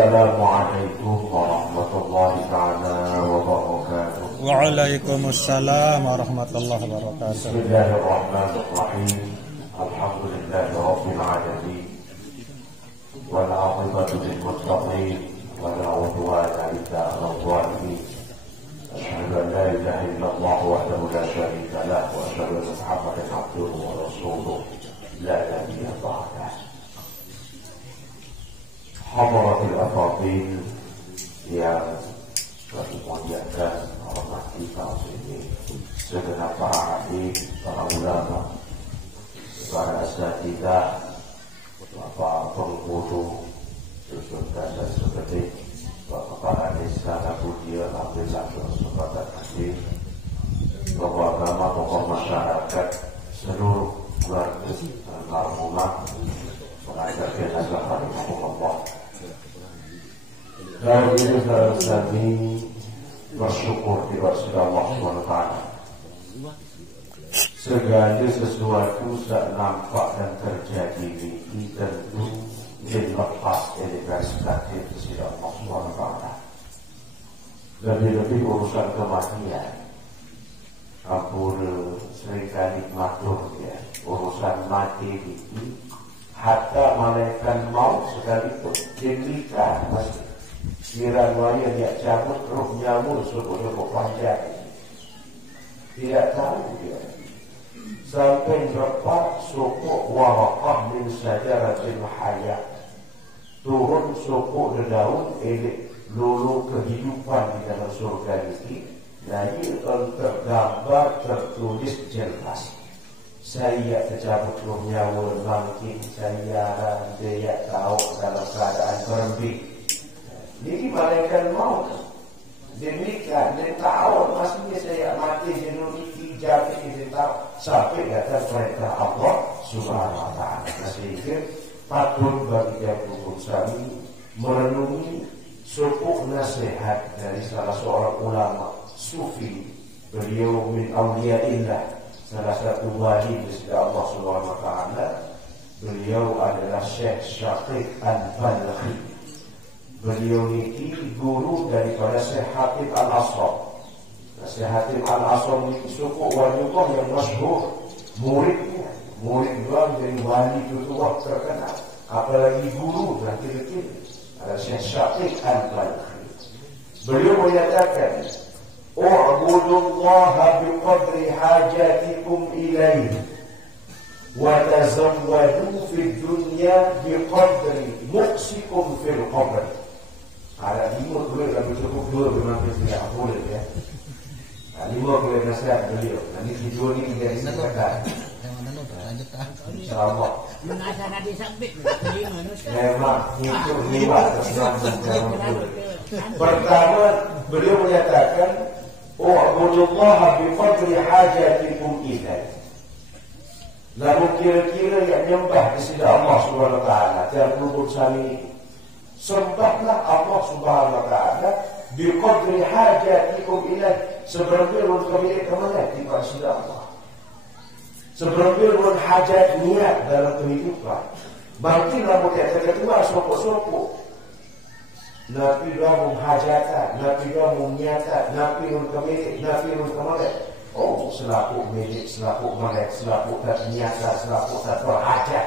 Assalamualaikum warahmatullahi taala wabarakatuh. Waalaikumsalam warahmatullahi wabarakatuh. Bismillahirrahmanirrahim. Alhamdulillahirabbil alamin. Wal 'aqibatu lil muttaqin wa la 'udwana illa 'alal zalimin. Asyhadu an la ilaha illallah wahdahu la syarika lahu wa asyhadu anna Muhammadan 'abduhu wa rasuluh la nabiyya ba'dah. Hadaratul afadil yang dimuliakan hormat kita ini, segenap para hakim, para ulama, para asatidzah, para pengguru, susunan dan seperti para desa Nabudia, alhamdulillah kesempatan hadir, tokoh agama, tokoh masyarakat, seluruh keluarga almarhumah, mengajarkan agama Allah. Dan ini kami bersyukur kepada Allah SWT. Segala sesuatu yang nampak dan terjadi ini tentu dilepas dari perspektif Allah SWT. Lebih-lebih urusan kematian, ampun seringkali matur ya, urusan mati ini, hatta malaikat maut sekalipun diberikan masih. Kira waya dia cabut roh nyamuk suku-suku panjang. Tidak tahu dia. Sampai dapat suku waraqah min syajaratil hayat. Turun suku daun elik lulu kehidupan di dalam surga ini. Jadi tergambar tertulis jelas. Saya tercabut roh nyamuk bangkit. Saya dia tahu dalam keadaan berhenti. Jadi malaikat maut demikian dia tahu maksudnya saya mati jenuh hijab ini dia tahu sampai datang perintah Allah Subhanahu wa taala. Sehingga patut bagi tiap kami merenungi suku nasihat dari salah seorang ulama sufi, beliau min awliyaillah, salah satu wali dari Allah Subhanahu wa taala. Beliau adalah Syekh Syaqiq Al-Balkhi. Beliau ini guru daripada Syekh Hatib Al-Asram. Syekh Hatib Al-Asram ini suku Wanyukoh yang masyhur. Murid doang dari wali tutuwah terkenal. Apalagi guru dan kira-kira ada Syekh Syaqiq Al-Balkhi. Beliau menyatakan, "U'budullaha biqadri hajatikum ilaihi wa tazawwadu fid dunya biqadri muqsikum fil qabr." Ada 5 boleh lebih cukup 2 memang tidak boleh ya. 5 boleh nasihat beliau. Nanti video ini tidak disebutkan. Insyaallah. Menasihati Nabi sampai memang itu 5 Pertama beliau menyatakan, "U'budullaha biqadri hajatikum ilaihi." Lalu kira-kira yang nyembah di sisi Allah Subhanahu wa taala dan luput sami, sembahlah Allah Subhanahu wa taala biqadri hajatikum ilaih, seberapa kami kemana di sisi Allah, seberapa hajat niat dalam kehidupan. Berarti lamun kita ketua sopok-sopok napi doa hajatan, napi doa nyata, napi kami, napi kemana. Oh, selaku milik, selaku melek, selaku ternyata, selaku terhajat.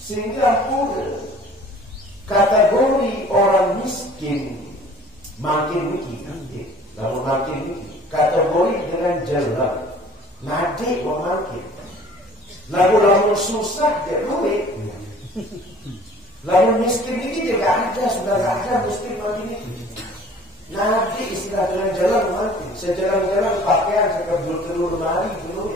Sehingga pula kategori orang miskin makin tinggi, lalu makin tinggi. Kategori dengan jelas, nadi makin. Lalu susah dia duit. Lalu miskin ini dia tidak ada, sudah tidak ada miskin makin tinggi. Nanti istilah dengan jalan mati. Sejalan-jalan pakaian telur mari dulu.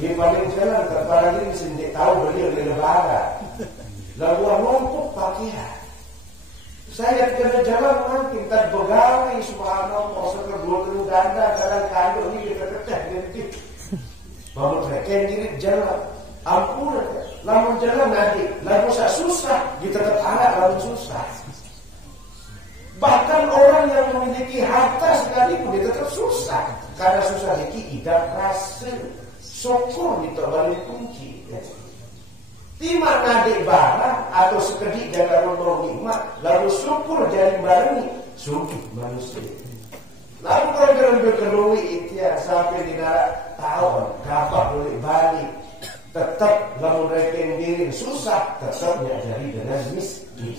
Ini paling jalan kepada ini sendiri tahu beliau di lebaran. Lalu numpuk pakaian. Saya kena jalan mati terbegawai subhanallah telur ganda dalam kandung ini kita nanti. Baru mereka diri jalan. Ampun, lamun jalan nanti, lamun susah kita tetap ada lamun susah. Bahkan orang yang memiliki harta sekalipun dia tetap susah. Karena susah ini tidak rasa syukur ditambah kunci. Timak nadik barang atau sekedik jaga rodong nikmat, lalu syukur jadi barengi sugih manusia. Lalu kalau berkerui itu ya sampai di darat tahun dapat boleh balik, tetap lalu rekening diri susah, tetapnya jadi dengan miskin.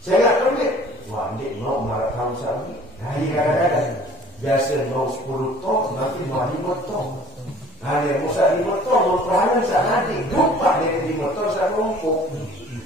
Saya nggak kerja, wah dia mau marah kamu sami, nah kadang-kadang biasa mau 10 ton, nanti mau 5 ton. Nah, dia musa di motor, mau peranan sana di lupa dia di motor saya numpuk.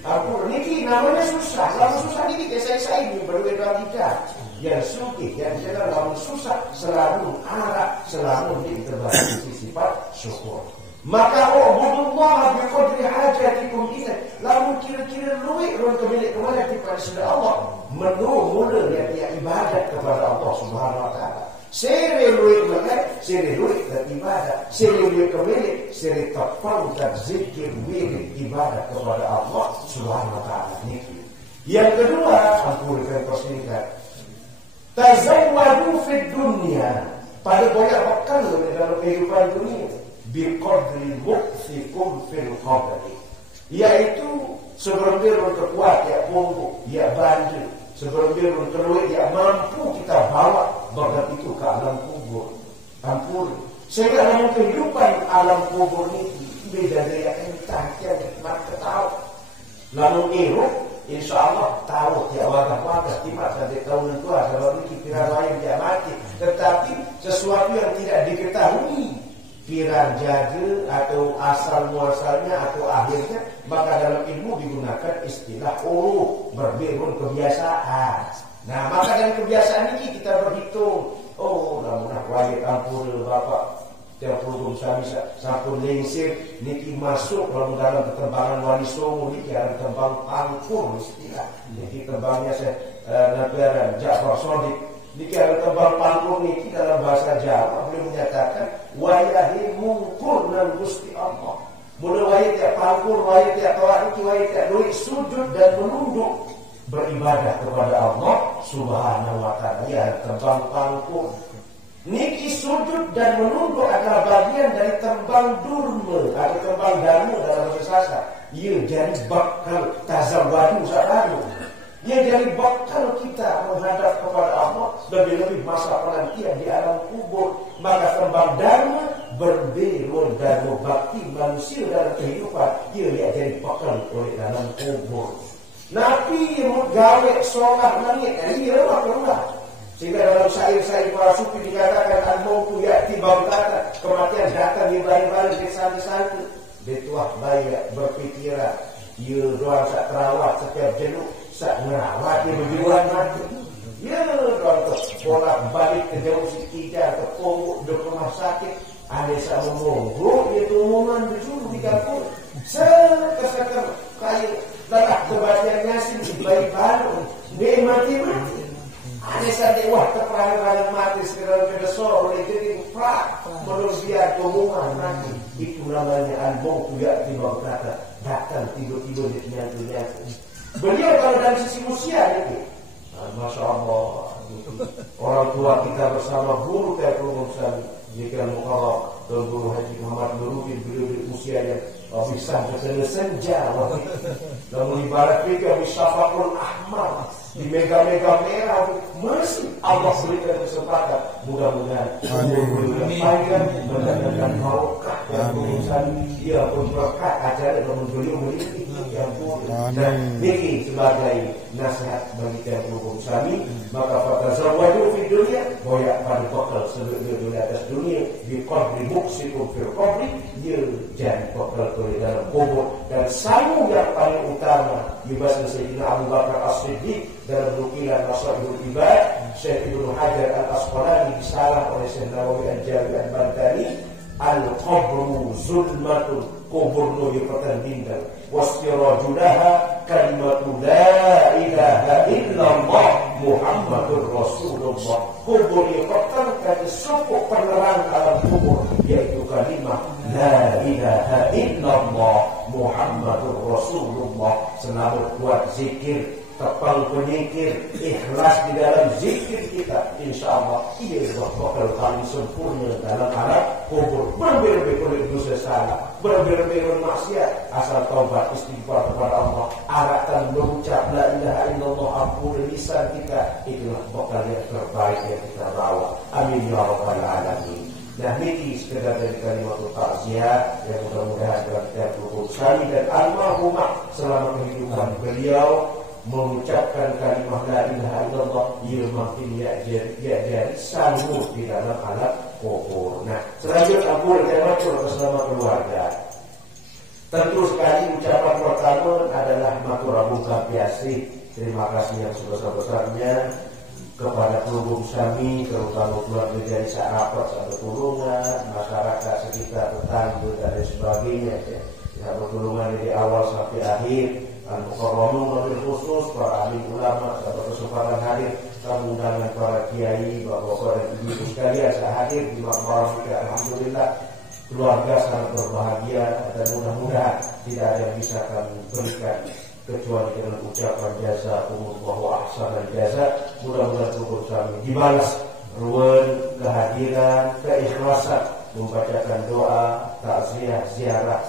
Aku niki namanya susah, lama susah niki saya ini berbeda tidak. Yang sugih, yang jelas lama susah selalu arah, selalu di terbalik sifat syukur. Maka ubudullah biqadri hajatikum ini. Lalu kira-kira luwih ron kemilik kemana kepada Allah. Mula dia ibadat kepada Allah Subhanahu wa taala. Seri luwih makan, seri luwih dan ibadah, seri luwih kemilik, seri tafau dan zikir wirid ibadah kepada Allah Subhanahu wa taala. Yang kedua, ampunikan persingkat. Tazawwadu fid dunya. Pada banyak bekal dalam kehidupan dunia. Biqadri muqsikum fil qadri, yaitu sebelum dia berkuat ya monggo ya banjir, sebelum dia berkeluar ya mampu kita bawa bagat itu ke alam kubur. Ampun, sehingga dalam kehidupan alam kubur ini beda dari yang entah yang nikmat ketahu. Lalu iruk insya Allah tahu ya wadah-wadah timak dari tahun tua kalau ini kira lain dia mati, tetapi sesuatu yang tidak diketahui kira jaga atau asal muasalnya atau akhirnya, maka dalam ilmu digunakan istilah berbirun kebiasaan. Nah, maka dalam kebiasaan ini kita berhitung, namun wajib ampun Bapak tiap program saya bisa sampun lengsir niki masuk dalam ketembangan wali songo niki ada tembang pangkur istilah. Jadi tembangnya saya negara Ja'far Shadiq. Niki ada tembang pangkur niki dalam bahasa Jawa boleh menyatakan wayahi mungkur nan Gusti Allah. Mula wayah tiap pangkur, wayah tiap toa niki wayah tiap duit sujud dan menunduk beribadah kepada Allah Subhanahu wa taala. Ya tembang pangkur niki sujud dan menunduk adalah bagian dari tembang durma atau tembang dharma dalam bahasa Sasa. Ia jadi bakal tazawwadu sa'adu. Ia jadi bakal kita menghadap kepada Allah, lebih-lebih masa penantian di alam kubur. Maka tembang dharma berbelon dharma bakti manusia dalam kehidupan, ia jadi bakal oleh dalam kubur. Nabi gawe solat langit, ia keluar. Sehingga dalam syair-syair para sufi dikatakan al-mautu ya'ti baghtatan, kematian datang di balik-balik desa-desa. Betuah bayak berpikiran, ia doang sak terawat setiap jenuh. Sak ngerawat dia berjuang mati. Ya, contoh bolak balik ke jauh sikita ke pokok ke rumah sakit. Ada sak menunggu dia tumuman disuruh di kampung. Sekeseker kayak lelah kebatian ngasih baik baru. Dia mati-mati. Ada sak dewa terperang mati segera kedesor oleh jadi prak menurut dia tumuman mati. Itu namanya al-mautu ya'ti baghtatan. Datang tiba-tiba dia nyatu-nyatu. Beliau kalau dari sisi usia itu, Masya Allah, orang tua kita bersama guru kayak Prof. Jika Mukarram dan Guru Haji Muhammad Nurudin, beliau di usia yang bisa sampai senja, namun ibarat mereka Syafaqul Ahmar di mega-mega merah masih Allah berikan kesempatan, mudah-mudahan panjang mendatangkan barokah dan urusan dia pun berkat ajaran dan beliau memiliki yang pun dan ini sebagai nasihat bagi kita hukum sami. Maka fatazawwaju fi dunya, boyak pada bekal seluruh dunia atas dunia di qabri muqsikum fil qabri, dia jadi bekal dalam kubur. Dan samu yang paling utama dibahas Sayyidina Abu Bakar As-Siddiq dalam nukilan Masailul Ibad, Syekh Ibnu Hajar Al-Asqalani disalah oleh Syekh Nawawi Al-Jami Al-Bantani, al-qabru zulmatun, kubur nuhi pertandingan, wastirajulaha kalimatu la ilaha illallah Muhammadur Rasulullah. Kubur yang pertandingan cukup penerang alam kubur, yaitu kalimat la ilaha illallah Muhammadur Rasulullah. Selalu buat zikir, tepang penyikir, ikhlas di dalam zikir kita, insya Allah ia bakal paling sempurna dalam alam kubur. Berbeda-beda dosa salah, berberu-beru maksiat, asal taubat istighfar kepada Allah, arahkan berucap la ilaha illallah, ampun lisan kita, itulah bekal yang terbaik yang kita bawa. Amin ya rabbal alamin. Nah ini sekedar dari kalimat takziah yang mudah-mudahan dalam setiap urusan dan almarhumah selama kehidupan beliau mengucapkan kalimat la ilaha illallah, ia makin jadi sanggup di dalam alat kubur. Nah selanjutnya ampun dan matur bersama keluarga. Tentu sekali ucapan pertama adalah matur abuka biasi, terima kasih yang sebesar-besarnya kepada keluarga kami, terutama keluarga dari sahabat, sahabat turungan, masyarakat sekitar, tetangga dan lain sebagainya. Ya, pertolongan dari awal sampai akhir, al-mukarramun wabil khusus, para ahli ulama, sahabat kesempatan hadir, tamu undangan para kiai, bapak-bapak dan ibu-ibu sekalian saat hadir di makam kita. Alhamdulillah, keluarga sangat berbahagia dan mudah-mudahan tidak ada yang bisa kami berikan kecuali dengan ucapan jazakumullah wa ahsanal jaza. Mudah-mudahan syukur kami dibalas ruan kehadiran, keikhlasan membacakan doa, takziah, ziarah,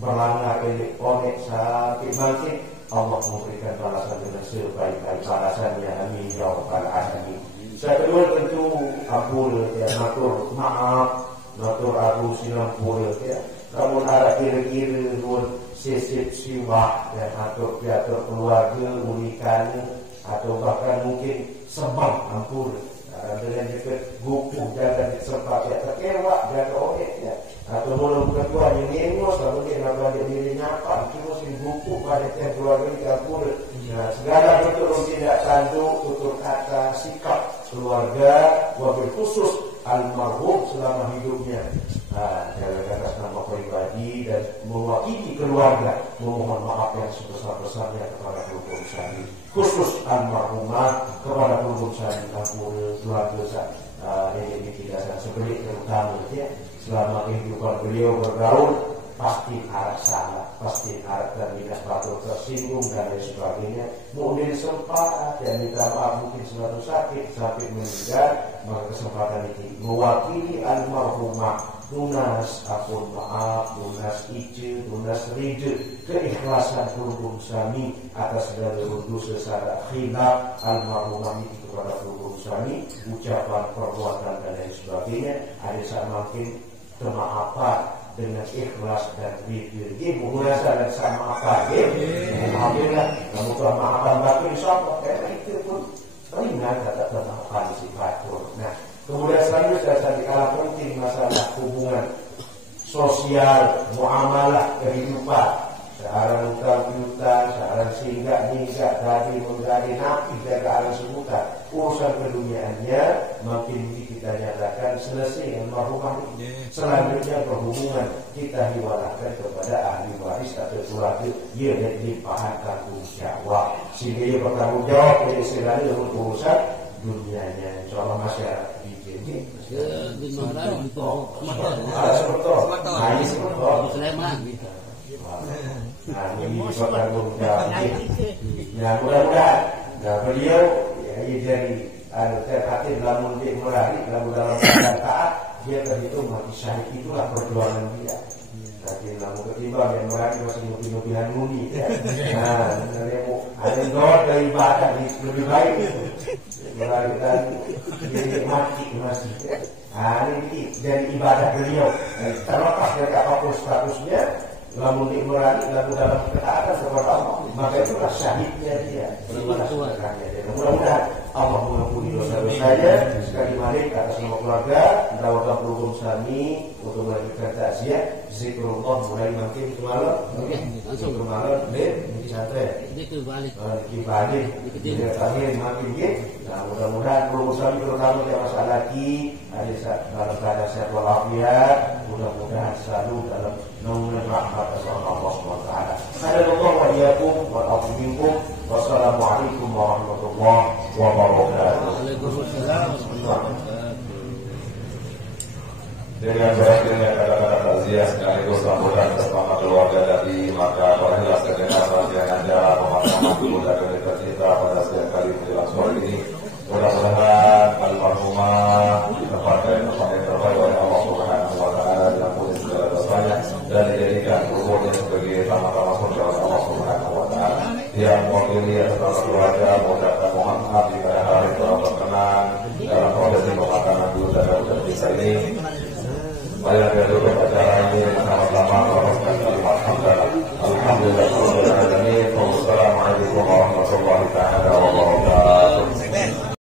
berlanggar elektronik sampai makin Allah memberikan balasan dengan sebaik-baik balasannya. Amin ya rabbal alamin. Saya kedua tentu ampun ya, matur maaf, matur aku sinampun ya. Kamu ada kira-kira ruan sisip siwak dan atau piatur keluarga unikannya atau bahkan mungkin sembang ampun dengan dekat gupuh dan sempat ya terkewak dan oleh ya atau mulut kedua yang nengos atau dia nak balik diri nyapa cuma si gupuh pada tiap keluarga ini ampun. Nah segala bentuk tidak tanduk tutur kata sikap keluarga wabil khusus almarhum selama hidupnya. Jalan atas nama pribadi dan mewakili keluarga memohon maaf yang sebesar-besarnya kepada keluarga kami, khusus almarhumah, kepada keluarga kami, keluarga ini tidak sebelik terutama ya. Selama kehidupan beliau bergaul pasti arah salah, pasti arah terminat patut tersinggung dan lain sebagainya. Mungkin sempat dan minta maaf mungkin suatu sakit sampai meninggal, maka kesempatan ini mewakili almarhumah lunas apun maaf, lunas ije, lunas rije, keikhlasan keluarga kami atas segala dosa secara khilaf almarhumah ini kepada keluarga kami, ucapan, perbuatan dan lain sebagainya. Ada saat makin kemaafan dengan ikhlas dan ridho. Ibu merasa dan sama apa? Alhamdulillah, kamu kemaafan batin insyaAllah. Karena itu pun ringan kata kemaafan sifatur. Nah, kemudian selanjutnya saya kalah penting masalah hubungan sosial, muamalah, kehidupan. Sekarang utang-piutang, sekarang singgah-ninggah, tadi-menggadi, napi, jagaan sebutan. Urusan keduniaannya makin kita nyatakan selesai almarhumah ini. Selanjutnya berhubungan kita diwalakan kepada ahli waris atau keluarga ia dilimpahkan tanggung jawab. Sehingga ia bertanggung jawab dari segala urusan dunianya. Insyaallah masyarakat di sini. Nah ini bertanggung jawab. Nah mudah-mudahan beliau jadi terhati dalam dia merari dalam keadaan taat, dia terhitung mati syahid. Itulah perjuangan dia. Tapi namun ketimbang yang merari masih mobil-mobilan muni ya. Nah ada doa dari ibadah lebih baik itu merari dan jadi mati masih ya. Nah ini dari ibadah beliau terlepas dari apapun statusnya, namun dia merari lalu dalam ketaatan kepada Allah, maka itulah syahidnya dia. Mudah-mudahan Allah mengampuni dosa-dosanya. Sekali balik atas nama keluarga Dawatan Pelugum Sami untuk melanjutkan takziah. Zikrullah mulai makin semalam. Langsung ke malam di santai. Dikit balik. Akhir makin gitu. Nah mudah-mudahan Pelugum Sami terutama yang masalah lagi ada dalam keadaan sehat walafiat. Mudah-mudahan selalu dalam naungan rahmat Allah SWT. Hadallahu wa iyyakum wa a'udzu bikum. Wassalamualaikum warahmatullahi wabarakatuh. Waalaikumsalam. Dengan berakhirnya kata-kata takziah sekaligus sambutan bersama keluarga dari maka perhilas kedengaran yang ada pemakaman pemuda dan tercinta pada setiap kali menjelang sore ini. Mudah-mudahan almarhumah ditempatkan tempat yang terbaik oleh Allah Subhanahu wa Ta'ala, diampuni segala dosanya. yang mewakili atas keluarga mengucapkan mohon maaf jika ada hal yang kurang berkenan dalam prosesi pemakaman dulu dan desa ini. Mari kita tutup acara ini dengan sama-sama